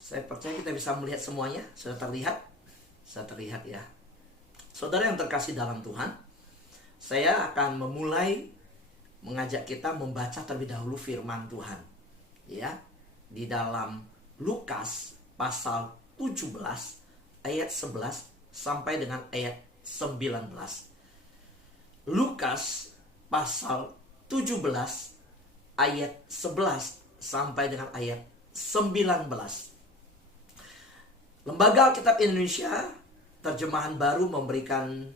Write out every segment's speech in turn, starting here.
Saya percaya kita bisa melihat semuanya. Sudah terlihat? Sudah terlihat ya. Saudara yang terkasih dalam Tuhan, saya akan memulai mengajak kita membaca terlebih dahulu firman Tuhan. Ya, di dalam Lukas pasal 17 ayat 11 sampai dengan ayat 19. Lukas pasal 17 ayat 11 sampai dengan ayat 19. Lembaga Alkitab Indonesia Terjemahan Baru memberikan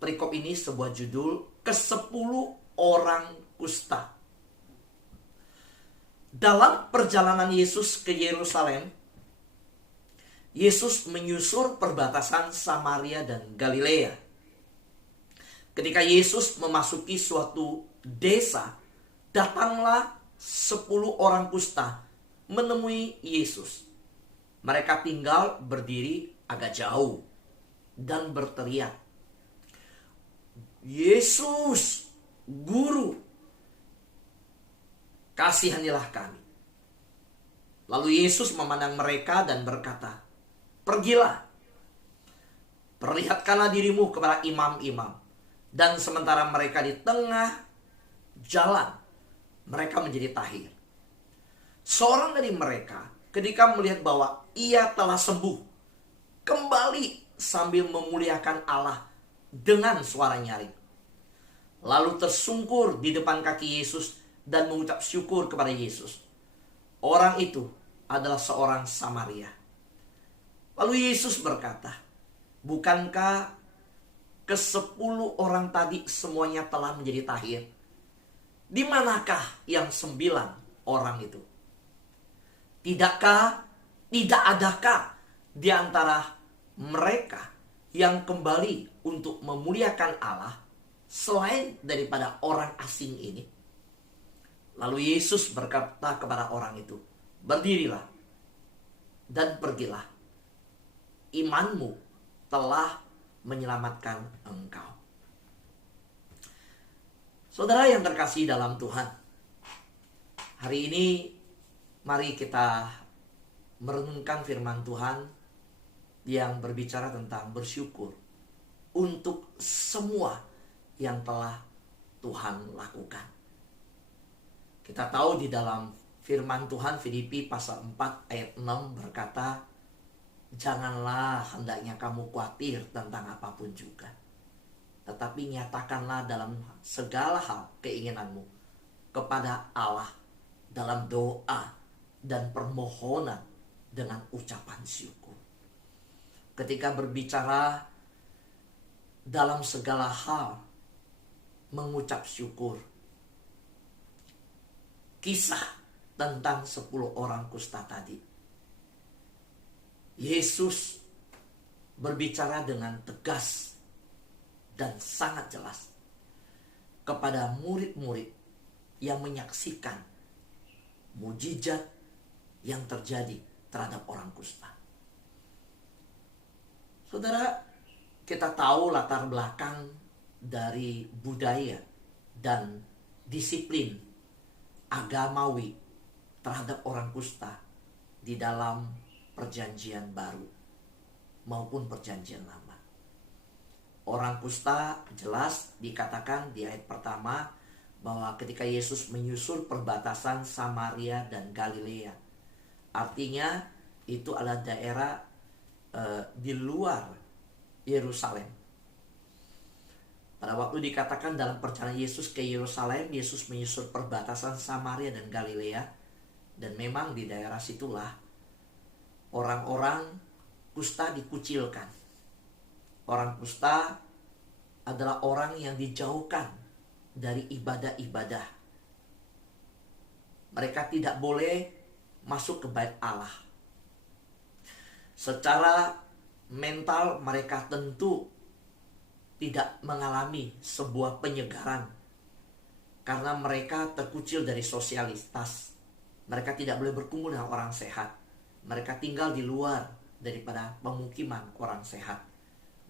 perikop ini sebuah judul ke-10 orang kusta. Dalam perjalanan Yesus ke Yerusalem, Yesus menyusur perbatasan Samaria dan Galilea. Ketika Yesus memasuki suatu desa, datanglah 10 orang kusta menemui Yesus. Mereka tinggal berdiri agak jauh dan berteriak, "Yesus, Guru, kasihanilah kami." Lalu Yesus memandang mereka dan berkata, "Pergilah, perlihatkanlah dirimu kepada imam-imam." Dan sementara mereka di tengah jalan, mereka menjadi tahir. Seorang dari mereka ketika melihat bahwa ia telah sembuh, kembali sambil memuliakan Allah dengan suara nyaring. Lalu tersungkur di depan kaki Yesus dan mengucap syukur kepada Yesus. Orang itu adalah seorang Samaria. Lalu Yesus berkata, "Bukankah ke-10 orang tadi semuanya telah menjadi tahir? Di manakah yang 9 orang itu? Tidak adakah di antara mereka yang kembali untuk memuliakan Allah selain daripada orang asing ini?" Lalu Yesus berkata kepada orang itu, "Berdirilah dan pergilah. Imanmu telah menyelamatkan engkau." Saudara yang terkasih dalam Tuhan, hari ini mari kita merenungkan firman Tuhan yang berbicara tentang bersyukur untuk semua yang telah Tuhan lakukan. Kita tahu di dalam firman Tuhan Filipi pasal 4 ayat 6 berkata, "Janganlah hendaknya kamu khawatir tentang apapun juga, tetapi nyatakanlah dalam segala hal keinginanmu kepada Allah dalam doa dan permohonan dengan ucapan syukur." Ketika berbicara dalam segala hal mengucap syukur, kisah tentang 10 orang kusta tadi, Yesus berbicara dengan tegas dan sangat jelas kepada murid-murid yang menyaksikan mujizat yang terjadi terhadap orang kusta. Saudara, kita tahu latar belakang dari budaya dan disiplin agamawi terhadap orang kusta di dalam perjanjian baru maupun perjanjian lama. Orang kusta jelas dikatakan di ayat pertama bahwa ketika Yesus menyusur perbatasan Samaria dan Galilea, artinya itu adalah daerah di luar Yerusalem. Pada waktu dikatakan dalam perjalanan Yesus ke Yerusalem, Yesus menyusur perbatasan Samaria dan Galilea, dan memang di daerah situlah orang-orang kusta dikucilkan. Orang kusta adalah orang yang dijauhkan dari ibadah-ibadah. Mereka tidak boleh masuk ke bait Allah. Secara mental mereka tentu tidak mengalami sebuah penyegaran karena mereka terkucil dari sosialitas. Mereka tidak boleh berkumpul dengan orang sehat. Mereka tinggal di luar daripada pemukiman orang sehat.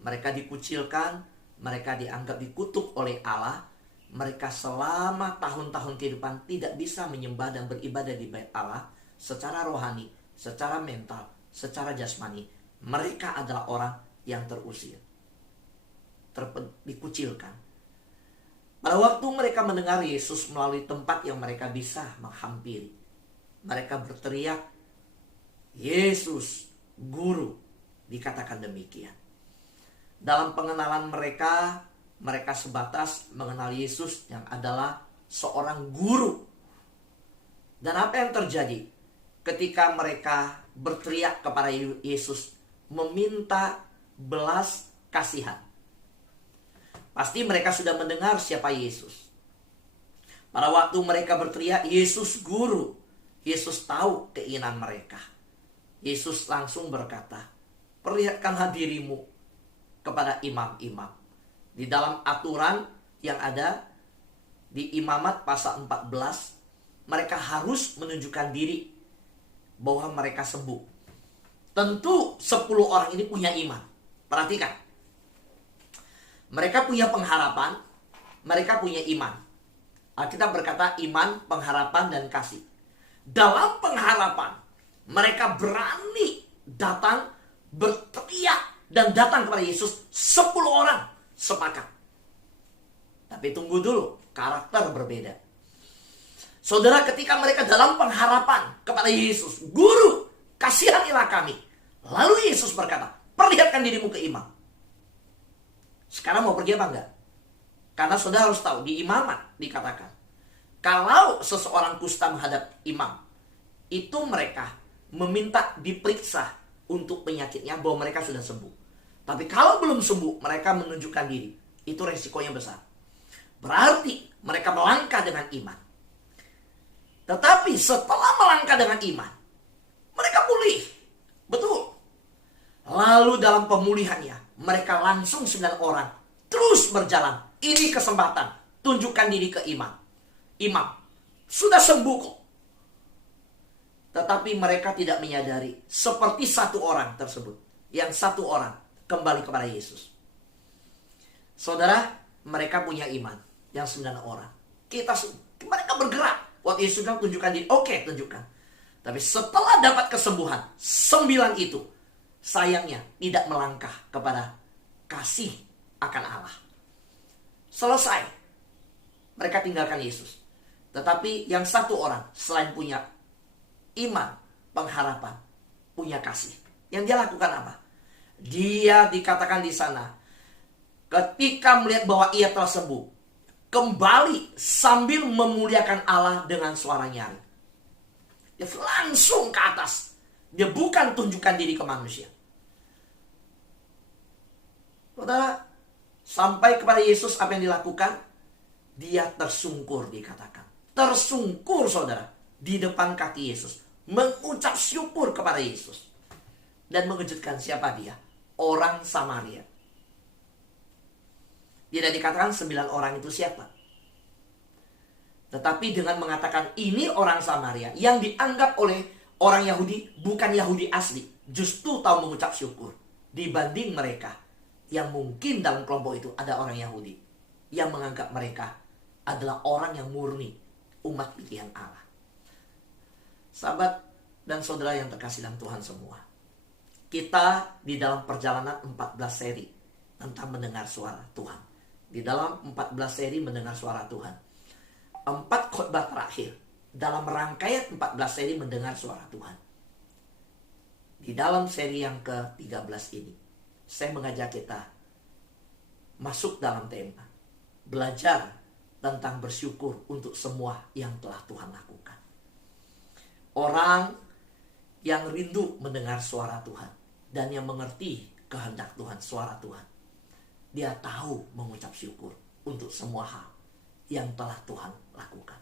Mereka dikucilkan, mereka dianggap dikutuk oleh Allah. Mereka selama tahun-tahun kehidupan tidak bisa menyembah dan beribadah di bait Allah secara rohani secara mental, secara jasmani, mereka adalah orang yang terusir, dikucilkan. Pada waktu mereka mendengar Yesus melalui tempat yang mereka bisa menghampiri, mereka berteriak, "Yesus, Guru," dikatakan demikian. Dalam pengenalan mereka, mereka sebatas mengenal Yesus yang adalah seorang guru. Dan apa yang terjadi ketika mereka berteriak kepada Yesus meminta belas kasihan? Pasti mereka sudah mendengar siapa Yesus. Pada waktu mereka berteriak, "Yesus Guru," Yesus tahu keinginan mereka. Yesus langsung berkata, "Perlihatkanlah dirimu kepada imam-imam." Di dalam aturan yang ada di Imamat pasal 14, mereka harus menunjukkan diri bahwa mereka sembuh. Tentu 10 orang ini punya iman. Perhatikan. Mereka punya pengharapan, mereka punya iman. Alkitab berkata iman, pengharapan, dan kasih. Dalam pengharapan, mereka berani datang, berteriak, dan datang kepada Yesus. 10 orang sepakat. Tapi tunggu dulu, karakter berbeda. Saudara, ketika mereka dalam pengharapan kepada Yesus, "Guru, kasihanilah kami." Lalu Yesus berkata, "Perlihatkan dirimu ke imam." Sekarang mau pergi apa enggak? Karena saudara harus tahu, di Imamat dikatakan, kalau seseorang kusta menghadap imam, itu mereka meminta diperiksa untuk penyakitnya bahwa mereka sudah sembuh. Tapi kalau belum sembuh, mereka menunjukkan diri. Itu resikonya besar. Berarti mereka melangkah dengan iman. Tetapi setelah melangkah dengan iman, mereka pulih. Betul. Lalu dalam pemulihannya, mereka langsung 9 orang terus berjalan. Ini kesempatan. Tunjukkan diri ke imam. Imam, sudah sembuh kok. Tetapi mereka tidak menyadari, seperti 1 orang tersebut. Yang 1 orang kembali kepada Yesus. Saudara, mereka punya iman. Yang 9 orang. Mereka bergerak. Waktu Yesus bilang tunjukkan diri. Oke, tunjukkan. Tapi setelah dapat kesembuhan, 9 itu sayangnya tidak melangkah kepada kasih akan Allah. Selesai. Mereka tinggalkan Yesus. Tetapi yang 1 orang selain punya iman, pengharapan, punya kasih. Yang dia lakukan apa? Dia dikatakan di sana, ketika melihat bahwa ia telah sembuh, kembali sambil memuliakan Allah dengan suara nyaring. Dia langsung ke atas. Dia bukan tunjukkan diri ke manusia. Saudara, sampai kepada Yesus apa yang dilakukan? Dia tersungkur dikatakan. Tersungkur saudara di depan kaki Yesus. Mengucap syukur kepada Yesus. Dan mengejutkan siapa dia? Orang Samaria. Tidak dikatakan 9 orang itu siapa. Tetapi dengan mengatakan ini orang Samaria yang dianggap oleh orang Yahudi bukan Yahudi asli, justru tahu mengucap syukur dibanding mereka yang mungkin dalam kelompok itu ada orang Yahudi yang menganggap mereka adalah orang yang murni, umat pilihan Allah. Sahabat dan saudara yang terkasih dalam Tuhan semua, kita di dalam perjalanan 14 seri tentang mendengar suara Tuhan. Di dalam 14 seri mendengar suara Tuhan, 4 khotbah terakhir dalam rangkaian 14 seri mendengar suara Tuhan. Di dalam seri yang ke-13 ini, saya mengajak kita masuk dalam tema belajar tentang bersyukur untuk semua yang telah Tuhan lakukan. Orang yang rindu mendengar suara Tuhan dan yang mengerti kehendak Tuhan, suara Tuhan, dia tahu mengucap syukur untuk semua hal yang telah Tuhan lakukan.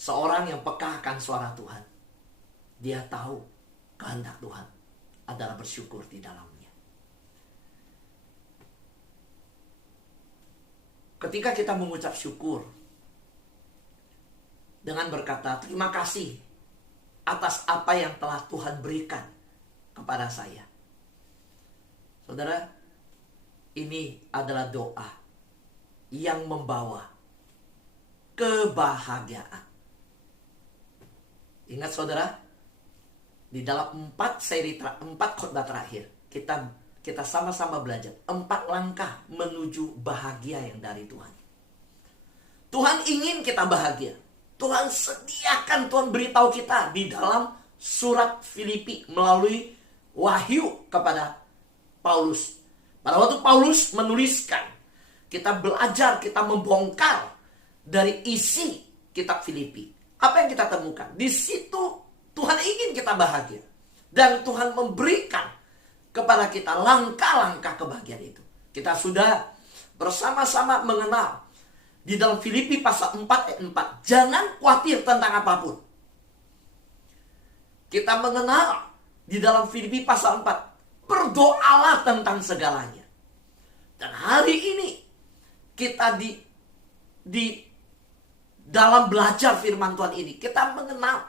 Seorang yang peka akan suara Tuhan, dia tahu kehendak Tuhan adalah bersyukur di dalamnya. Ketika kita mengucap syukur dengan berkata terima kasih atas apa yang telah Tuhan berikan kepada saya, saudara, ini adalah doa yang membawa kebahagiaan. Ingat saudara, di dalam 4 khotbah terakhir, kita sama-sama belajar 4 langkah menuju bahagia yang dari Tuhan. Tuhan ingin kita bahagia. Tuhan sediakan, Tuhan beritahu kita di dalam surat Filipi melalui wahyu kepada Paulus. Pada waktu Paulus menuliskan, kita belajar, kita membongkar dari isi kitab Filipi. Apa yang kita temukan? Di situ Tuhan ingin kita bahagia. Dan Tuhan memberikan kepada kita langkah-langkah kebahagiaan itu. Kita sudah bersama-sama mengenal di dalam Filipi pasal 4 ayat 4. Jangan khawatir tentang apapun. Kita mengenal di dalam Filipi pasal 4. Berdoalah tentang segalanya. Dan hari ini kita di dalam belajar firman Tuhan ini, kita mengenal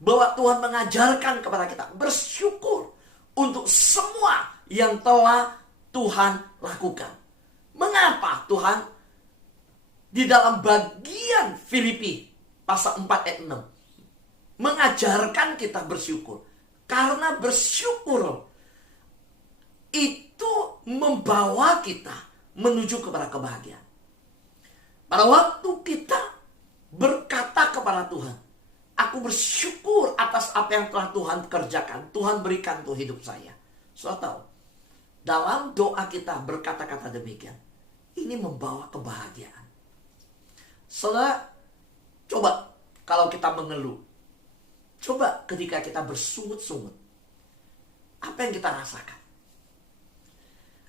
bahwa Tuhan mengajarkan kepada kita bersyukur untuk semua yang telah Tuhan lakukan. Mengapa Tuhan di dalam bagian Filipi pasal 4 ayat 6 mengajarkan kita bersyukur? Karena bersyukur itu membawa kita menuju kepada kebahagiaan. Pada waktu kita berkata kepada Tuhan, aku bersyukur atas apa yang telah Tuhan kerjakan, Tuhan berikan untuk hidup saya. Saudara tahu, dalam doa kita berkata-kata demikian, ini membawa kebahagiaan. Saudara, coba kalau kita mengeluh, coba ketika kita bersungut-sungut, apa yang kita rasakan?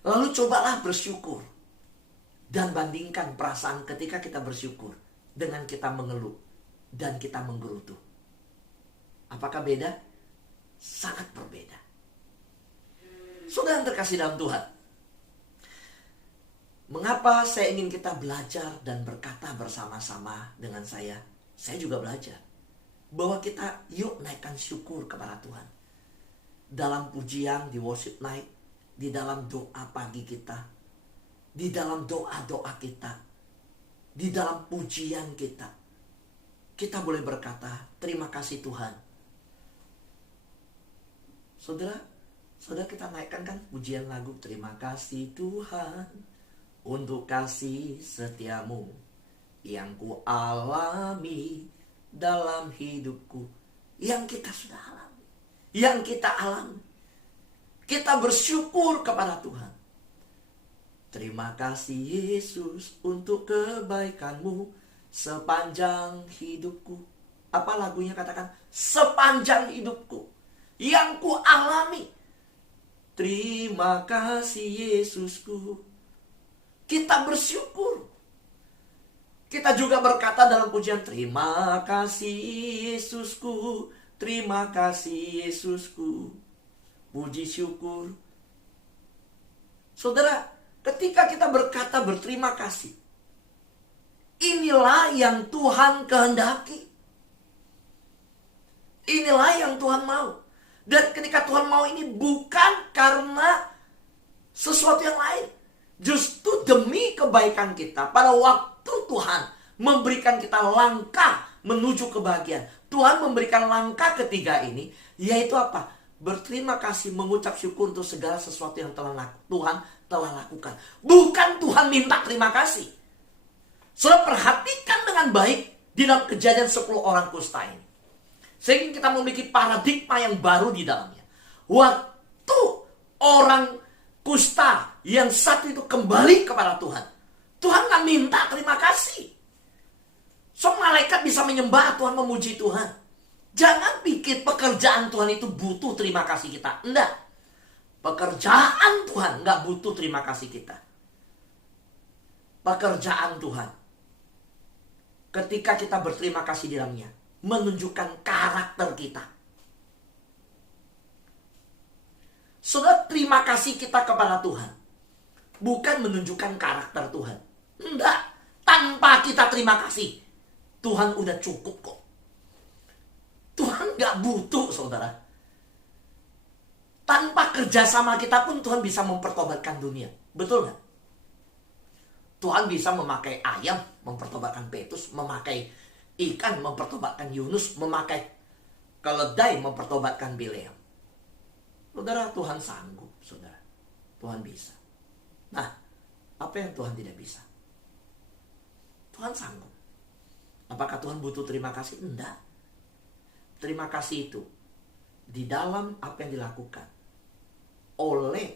Lalu cobalah bersyukur. Dan bandingkan perasaan ketika kita bersyukur dengan kita mengeluh dan kita menggerutu. Apakah beda? Sangat berbeda. Saudara yang terkasih dalam Tuhan, mengapa saya ingin kita belajar dan berkata bersama-sama dengan saya? Saya juga belajar bahwa kita yuk naikkan syukur kepada Tuhan. Dalam pujian, di worship night, di dalam doa pagi kita, di dalam doa-doa kita, di dalam pujian kita, kita boleh berkata, terima kasih Tuhan. Saudara kita naikkan kan pujian lagu, terima kasih Tuhan untuk kasih setiamu yang ku alami dalam hidupku. Yang kita sudah alami, yang kita alami. Kita bersyukur kepada Tuhan. Terima kasih Yesus untuk kebaikanmu sepanjang hidupku. Apa lagunya katakan? Sepanjang hidupku yang ku alami. Terima kasih Yesusku. Kita bersyukur. Kita juga berkata dalam pujian, terima kasih Yesusku. Terima kasih Yesusku. Puji syukur. Saudara, ketika kita berkata berterima kasih, inilah yang Tuhan kehendaki. Inilah yang Tuhan mau. Dan ketika Tuhan mau ini bukan karena sesuatu yang lain. Justru demi kebaikan kita. Pada waktu Tuhan memberikan kita langkah menuju kebahagiaan, Tuhan memberikan langkah ketiga ini, yaitu apa? Berterima kasih, mengucap syukur untuk segala sesuatu yang Tuhan telah lakukan. Bukan Tuhan minta terima kasih. Saudara perhatikan dengan baik di dalam Kejadian 10 orang kusta ini. Sehingga kita memiliki paradigma yang baru di dalamnya. Waktu orang kusta yang satu itu kembali kepada Tuhan, Tuhan gak minta terima kasih. So malaikat bisa menyembah Tuhan, memuji Tuhan. Jangan pikir pekerjaan Tuhan itu butuh terima kasih kita. Enggak. Pekerjaan Tuhan enggak butuh terima kasih kita. Pekerjaan Tuhan, ketika kita berterima kasih di dalamnya, menunjukkan karakter kita. Saudara, terima kasih kita kepada Tuhan bukan menunjukkan karakter Tuhan. Enggak. Tanpa kita terima kasih, Tuhan udah cukup kok. Tuhan gak butuh, saudara. Tanpa kerjasama kita pun Tuhan bisa mempertobatkan dunia. Betul gak? Tuhan bisa memakai ayam mempertobatkan Petrus, memakai ikan mempertobatkan Yunus, memakai keledai mempertobatkan Bileam. Saudara, Tuhan sanggup, saudara. Tuhan bisa. Nah, apa yang Tuhan tidak bisa? Tuhan sanggup. Apakah Tuhan butuh terima kasih? Enggak. Terima kasih itu di dalam apa yang dilakukan oleh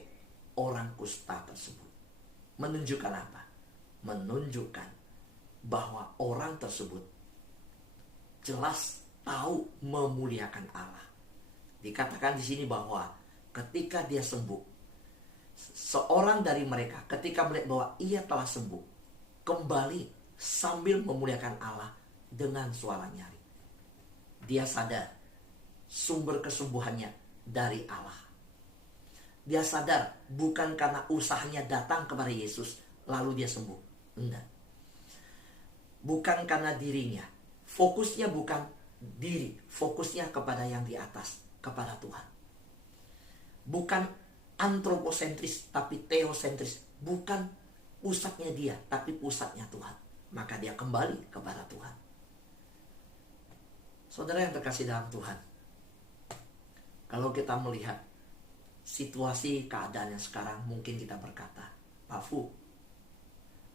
orang kusta tersebut menunjukkan apa? Menunjukkan bahwa orang tersebut jelas tahu memuliakan Allah. Dikatakan di sini bahwa ketika dia sembuh, seorang dari mereka ketika melihat bahwa ia telah sembuh, kembali sambil memuliakan Allah dengan suara nyaring. Dia sadar sumber kesembuhannya dari Allah. Dia sadar bukan karena usahanya datang kepada Yesus lalu dia sembuh. Enggak. Bukan karena dirinya. Fokusnya bukan diri, fokusnya kepada yang di atas, kepada Tuhan. Bukan antroposentris tapi teosentris. Bukan pusatnya dia tapi pusatnya Tuhan. Maka dia kembali kepada Tuhan. Saudara yang terkasih dalam Tuhan, kalau kita melihat situasi keadaan yang sekarang, mungkin kita berkata, Pak Fu,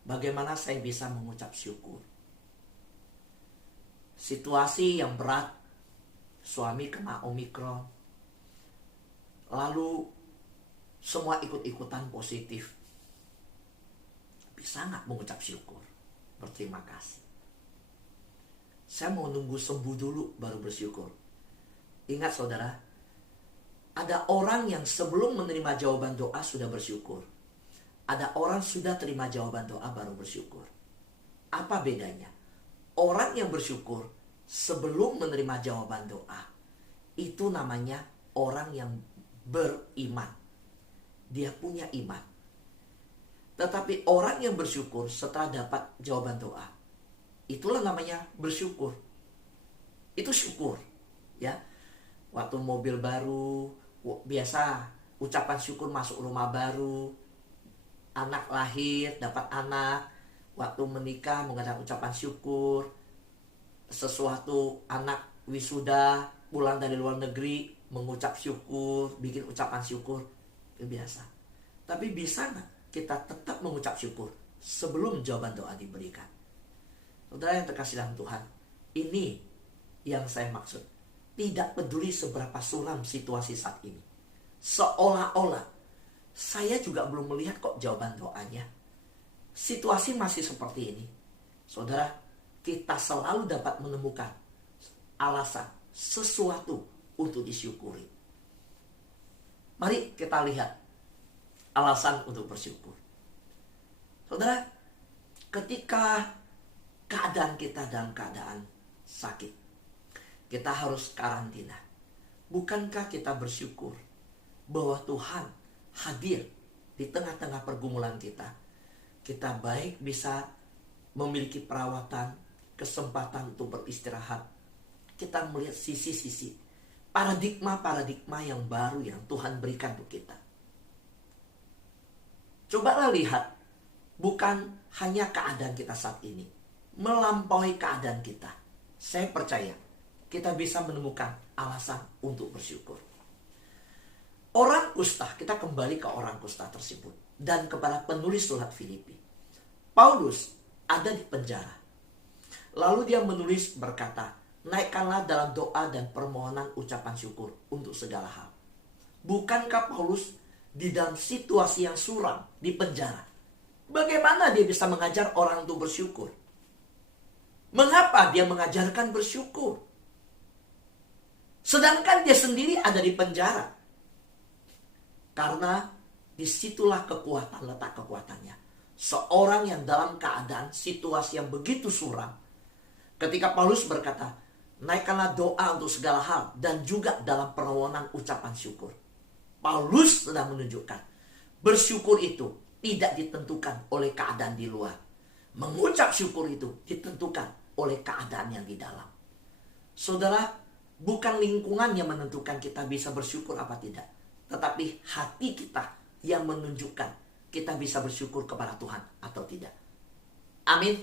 bagaimana saya bisa mengucap syukur? Situasi yang berat, suami kena Omikron, lalu semua ikut-ikutan positif. Bisa nggak mengucap syukur? Berterima kasih. Saya mau nunggu sembuh dulu baru bersyukur. Ingat saudara, ada orang yang sebelum menerima jawaban doa sudah bersyukur. Ada orang sudah terima jawaban doa baru bersyukur. Apa bedanya? Orang yang bersyukur sebelum menerima jawaban doa, itu namanya orang yang beriman. Dia punya iman. Tetapi orang yang bersyukur setelah dapat jawaban doa, itulah namanya bersyukur. Itu syukur, ya. Waktu mobil baru, biasa ucapan syukur masuk rumah baru, anak lahir, dapat anak, waktu menikah mengadakan ucapan syukur, sesuatu anak wisuda, pulang dari luar negeri, mengucap syukur, bikin ucapan syukur, itu biasa. Tapi bisa nggak kita tetap mengucap syukur sebelum jawaban doa diberikan? Saudara yang terkasih dalam Tuhan, ini yang saya maksud. Tidak peduli seberapa suram situasi saat ini. Seolah-olah saya juga belum melihat kok jawaban doanya. Situasi masih seperti ini. Saudara, kita selalu dapat menemukan alasan, sesuatu untuk disyukuri. Mari kita lihat alasan untuk bersyukur. Saudara, ketika keadaan kita dalam keadaan sakit, kita harus karantina. Bukankah kita bersyukur bahwa Tuhan hadir di tengah-tengah pergumulan kita? Kita baik bisa memiliki perawatan, kesempatan untuk beristirahat. Kita melihat sisi-sisi, paradigma-paradigma yang baru yang Tuhan berikan untuk kita. Cobalah lihat, bukan hanya keadaan kita saat ini, melampaui keadaan kita. Saya percaya kita bisa menemukan alasan untuk bersyukur. Orang kusta, kita kembali ke orang kusta tersebut dan kepada penulis surat Filipi. Paulus ada di penjara. Lalu dia menulis berkata, naikkanlah dalam doa dan permohonan ucapan syukur untuk segala hal. Bukankah Paulus di dalam situasi yang suram di penjara? Bagaimana dia bisa mengajar orang untuk bersyukur? Mengapa dia mengajarkan bersyukur? Sedangkan dia sendiri ada di penjara. Karena disitulah kekuatan, letak kekuatannya. Seorang yang dalam keadaan situasi yang begitu suram. Ketika Paulus berkata, naikkanlah doa untuk segala hal dan juga dalam permohonan ucapan syukur. Paulus sedang menunjukkan bersyukur itu tidak ditentukan oleh keadaan di luar. Mengucap syukur itu ditentukan oleh keadaan yang di dalam. Saudara, bukan lingkungan yang menentukan kita bisa bersyukur apa tidak, tetapi hati kita yang menunjukkan kita bisa bersyukur kepada Tuhan atau tidak. Amin.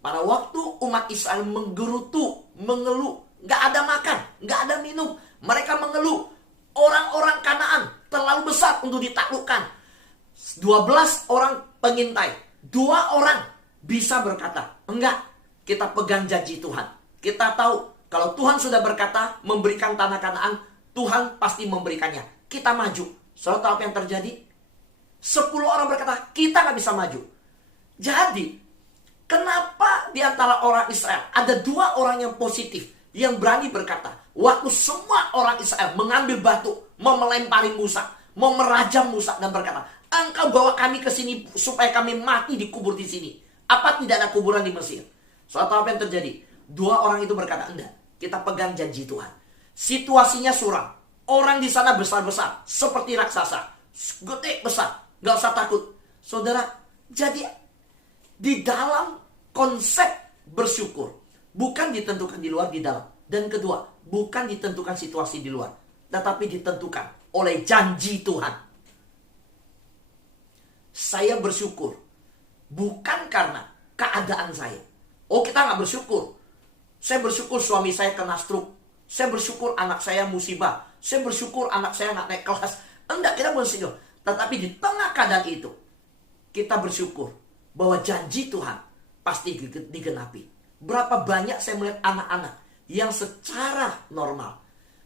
Pada waktu umat Israel menggerutu, mengeluh, gak ada makan, nggak ada minum. Mereka mengeluh, orang-orang Kanaan terlalu besar untuk ditaklukkan. 12 orang pengintai, 2 orang bisa berkata, enggak, kita pegang janji Tuhan. Kita tahu kalau Tuhan sudah berkata memberikan tanah Kanaan, Tuhan pasti memberikannya. Kita maju. Saudara tahu apa yang terjadi? 10 orang berkata, kita nggak bisa maju. Jadi, kenapa di antara orang Israel ada 2 orang yang positif, yang berani berkata, waktu semua orang Israel mengambil batu, mau melempari Musa, mau merajam Musa dan berkata, engkau bawa kami ke sini supaya kami mati dikubur di sini. Apa tidak ada kuburan di Mesir? Soal apa yang terjadi? 2 orang itu berkata, enggak, kita pegang janji Tuhan. Situasinya suram. Orang di sana besar-besar, seperti raksasa, gede besar, nggak usah takut. Saudara, jadi di dalam konsep bersyukur, bukan ditentukan di luar, di dalam. Dan kedua, bukan ditentukan situasi di luar, tetapi ditentukan oleh janji Tuhan. Saya bersyukur bukan karena keadaan saya. Oh, kita nggak bersyukur. Saya bersyukur suami saya kena stroke. Saya bersyukur anak saya musibah. Saya bersyukur anak saya nggak naik kelas. Enggak, kita bersyukur. Tetapi di tengah keadaan itu, kita bersyukur bahwa janji Tuhan pasti digenapi. Berapa banyak saya melihat anak-anak yang secara normal,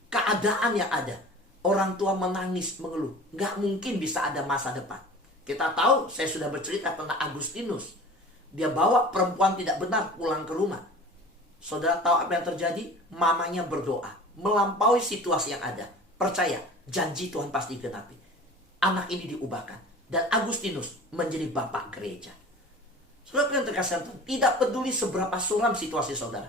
keadaan yang ada, orang tua menangis, mengeluh. Nggak mungkin bisa ada masa depan. Kita tahu, saya sudah bercerita tentang Agustinus. Dia bawa perempuan tidak benar pulang ke rumah. Saudara tahu apa yang terjadi? Mamanya berdoa, melampaui situasi yang ada. Percaya, janji Tuhan pasti genapi. Anak ini diubahkan. Dan Agustinus menjadi bapak gereja. Saudara yang terkasih Tuhan, tidak peduli seberapa suram situasi saudara.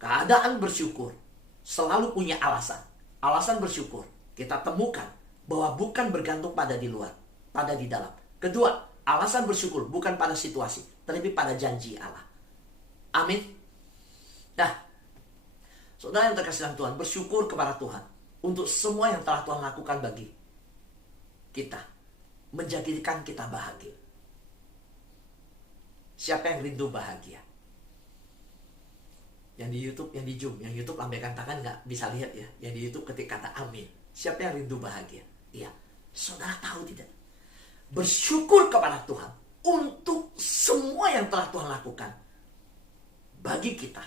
Keadaan bersyukur selalu punya alasan. Alasan bersyukur kita temukan bahwa bukan bergantung pada di luar, pada di dalam. Kedua, alasan bersyukur bukan pada situasi, tetapi pada janji Allah. Amin. Nah, saudara yang terkasih Tuhan, bersyukur kepada Tuhan untuk semua yang telah Tuhan lakukan bagi kita, menjadikan kita bahagia. Siapa yang rindu bahagia? Yang di YouTube, yang di Zoom, yang YouTube lambaikan tangan nggak bisa lihat ya. Yang di YouTube ketik kata amin. Siapa yang rindu bahagia? Iya. Saudara tahu tidak? Bersyukur kepada Tuhan untuk semua yang telah Tuhan lakukan bagi kita,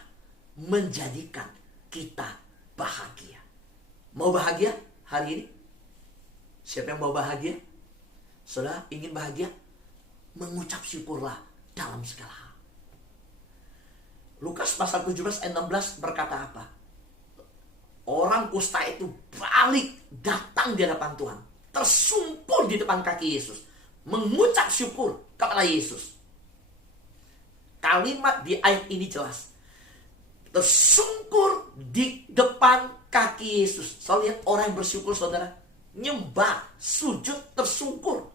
menjadikan kita bahagia. Mau bahagia hari ini? Siapa yang mau bahagia? Saudara ingin bahagia? Mengucap syukurlah dalam segala hal. Lukas pasal 17 ayat 16 berkata apa? Orang kusta itu balik datang di hadapan Tuhan, tersungkur di depan kaki Yesus, mengucap syukur kepada Yesus. Kalimat di ayat ini jelas. Tersungkur di depan kaki Yesus. So lihat orang yang bersyukur saudara, nyembah, sujud, tersungkur.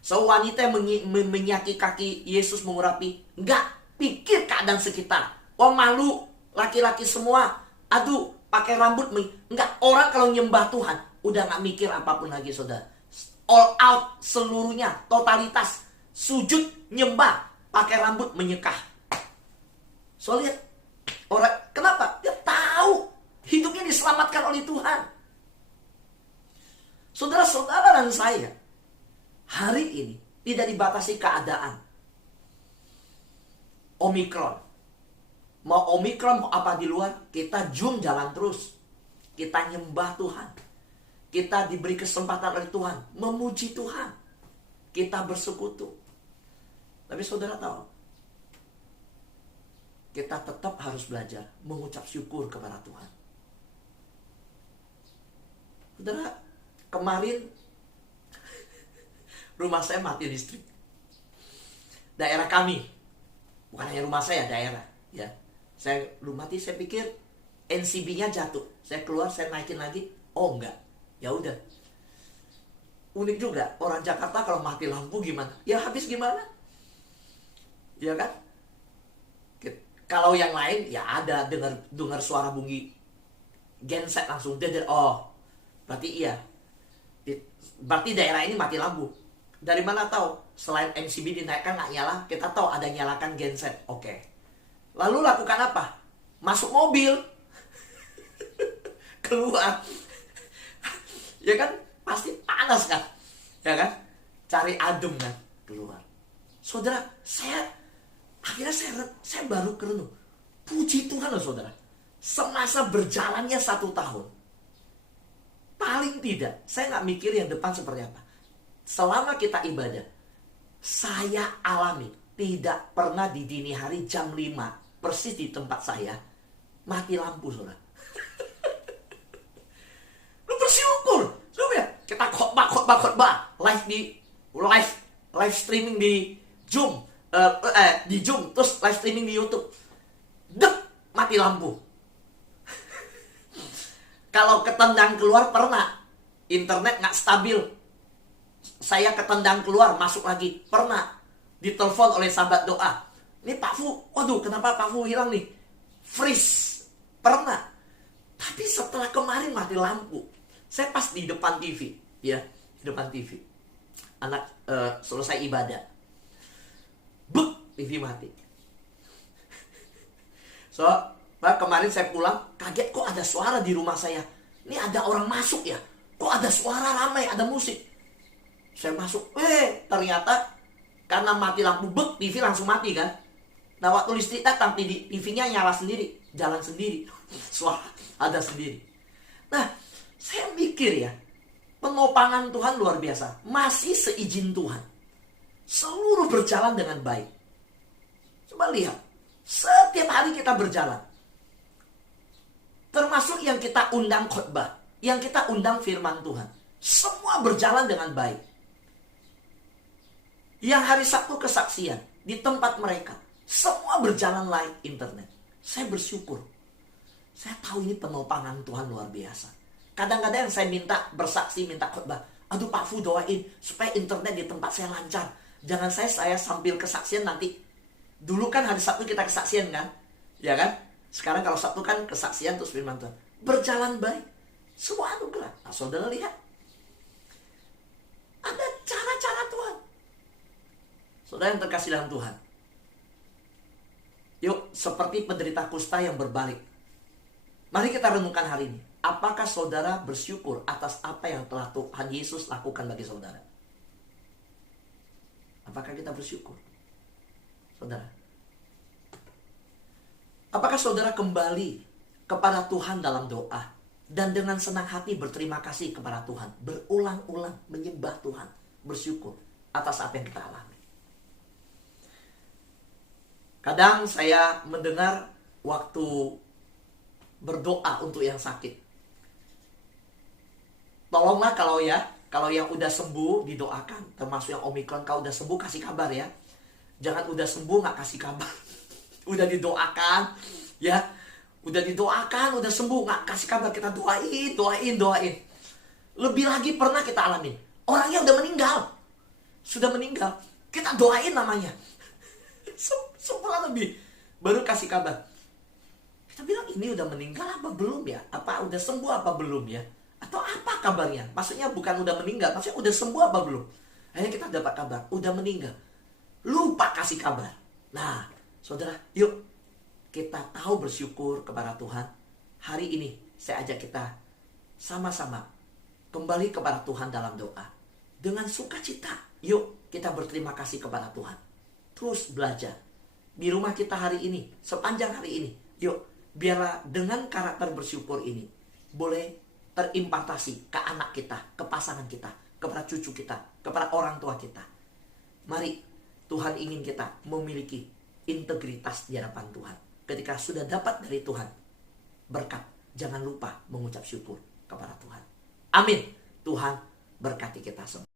So wanita yang menyaki kaki Yesus mengurapi, enggak pikir keadaan sekitar. Oh malu, laki-laki semua, aduh pakai rambut. Enggak, orang kalau nyembah Tuhan udah gak mikir apapun lagi saudara. All out seluruhnya, totalitas, sujud, nyembah, pakai rambut menyekah. So lihat orang, kenapa? Dia tahu hidupnya diselamatkan oleh Tuhan. Saudara-saudara dan saya hari ini tidak dibatasi keadaan. Omikron. Mau Omikron mau apa di luar, kita Zoom jalan terus. Kita nyembah Tuhan. Kita diberi kesempatan oleh Tuhan memuji Tuhan. Kita bersekutu. Tapi saudara tahu, kita tetap harus belajar mengucap syukur kepada Tuhan. Saudara, kemarin rumah saya mati listrik. Daerah kami, bukan hanya rumah saya, daerah. Ya, saya rumah mati, saya pikir NCB-nya jatuh. Saya keluar, saya naikin lagi. Oh enggak, ya udah. Unik juga, orang Jakarta kalau mati lampu gimana? Ya habis gimana? Ya kan? Kalau yang lain ya ada dengar suara bunyi genset langsung deder. Oh, berarti iya. Berarti daerah ini mati lampu. Dari mana tahu? Selain MCB dinaikkan nggak nyala, kita tahu ada nyalakan genset. Oke. Lalu lakukan apa? Masuk mobil. keluar. Ya kan, pasti panas kan, ya kan, cari adem kan, keluar. Saudara, akhirnya saya baru kerenung. Puji Tuhan loh saudara, semasa berjalannya 1 tahun, paling tidak saya nggak mikir yang depan seperti apa. Selama kita ibadah, saya alami tidak pernah di dini hari jam 5 persis di tempat saya mati lampu saudara. Lu bersyukur, ya kita khotbah live streaming di Zoom, di Zoom, terus live streaming di YouTube. Mati lampu. Kalau ketendang keluar pernah, internet nggak stabil, saya ketendang keluar masuk lagi, pernah ditelepon oleh sahabat doa, ini Pak Fu, waduh kenapa Pak Fu hilang nih, freeze, pernah. Tapi setelah kemarin mati lampu, saya pas di depan TV, ya, di depan TV, anak selesai ibadah, TV mati. So, kemarin saya pulang, kaget kok ada suara di rumah saya. Ini ada orang masuk ya, kok ada suara ramai, ada musik. Saya masuk, ternyata karena mati lampu, TV langsung mati kan. Nah waktu listrik datang, TV-nya nyala sendiri, jalan sendiri, suara ada sendiri. Nah, saya mikir ya, penopangan Tuhan luar biasa, masih seizin Tuhan, seluruh berjalan dengan baik. Coba lihat, setiap hari kita berjalan, termasuk yang kita undang khotbah, yang kita undang firman Tuhan, semua berjalan dengan baik. Yang hari Sabtu kesaksian di tempat mereka, semua berjalan live internet. Saya bersyukur. Saya tahu ini penopangan Tuhan luar biasa. Kadang-kadang saya minta bersaksi, minta khotbah, aduh Pak Fu doain supaya internet di tempat saya lancar. Jangan saya sambil kesaksian nanti. Dulu kan hari Sabtu kita kesaksian kan, ya kan? Sekarang kalau Sabtu kan kesaksian terus firman Tuhan. Berjalan baik, semua anugerah. Nah, saudara lihat, ada cara-cara Tuhan. Saudara yang terkasih dalam Tuhan, yuk seperti penderita kusta yang berbalik, mari kita renungkan hari ini. Apakah saudara bersyukur atas apa yang telah Tuhan Yesus lakukan bagi saudara? Apakah kita bersyukur? Saudara, apakah saudara kembali kepada Tuhan dalam doa dan dengan senang hati berterima kasih kepada Tuhan, berulang-ulang menyembah Tuhan, bersyukur atas apa yang kita alami? Kadang saya mendengar waktu berdoa untuk yang sakit, tolonglah kalau yang udah sembuh didoakan, termasuk yang Omikron, kalau udah sembuh kasih kabar ya. Jangan udah sembuh gak kasih kabar. Udah didoakan, ya, udah didoakan, udah sembuh gak kasih kabar. Kita doain. Lebih lagi pernah kita alamin, orangnya udah meninggal, sudah meninggal, kita doain namanya, sebulan lebih baru kasih kabar. Kita bilang ini udah meninggal apa belum ya? Apa udah sembuh apa belum ya? Atau apa kabarnya? Maksudnya bukan udah meninggal, maksudnya udah sembuh apa belum? Akhirnya kita dapat kabar udah meninggal, lupa kasih kabar. Nah saudara, yuk kita tahu bersyukur kepada Tuhan. Hari ini saya ajak kita sama-sama kembali kepada Tuhan dalam doa dengan sukacita. Yuk kita berterima kasih kepada Tuhan. Terus belajar di rumah kita hari ini, sepanjang hari ini. Yuk biarlah dengan karakter bersyukur ini boleh terimpartasi ke anak kita, ke pasangan kita, kepada cucu kita, kepada orang tua kita. Mari, Tuhan ingin kita memiliki integritas di hadapan Tuhan. Ketika sudah dapat dari Tuhan berkat, jangan lupa mengucap syukur kepada Tuhan. Amin. Tuhan berkati kita semua.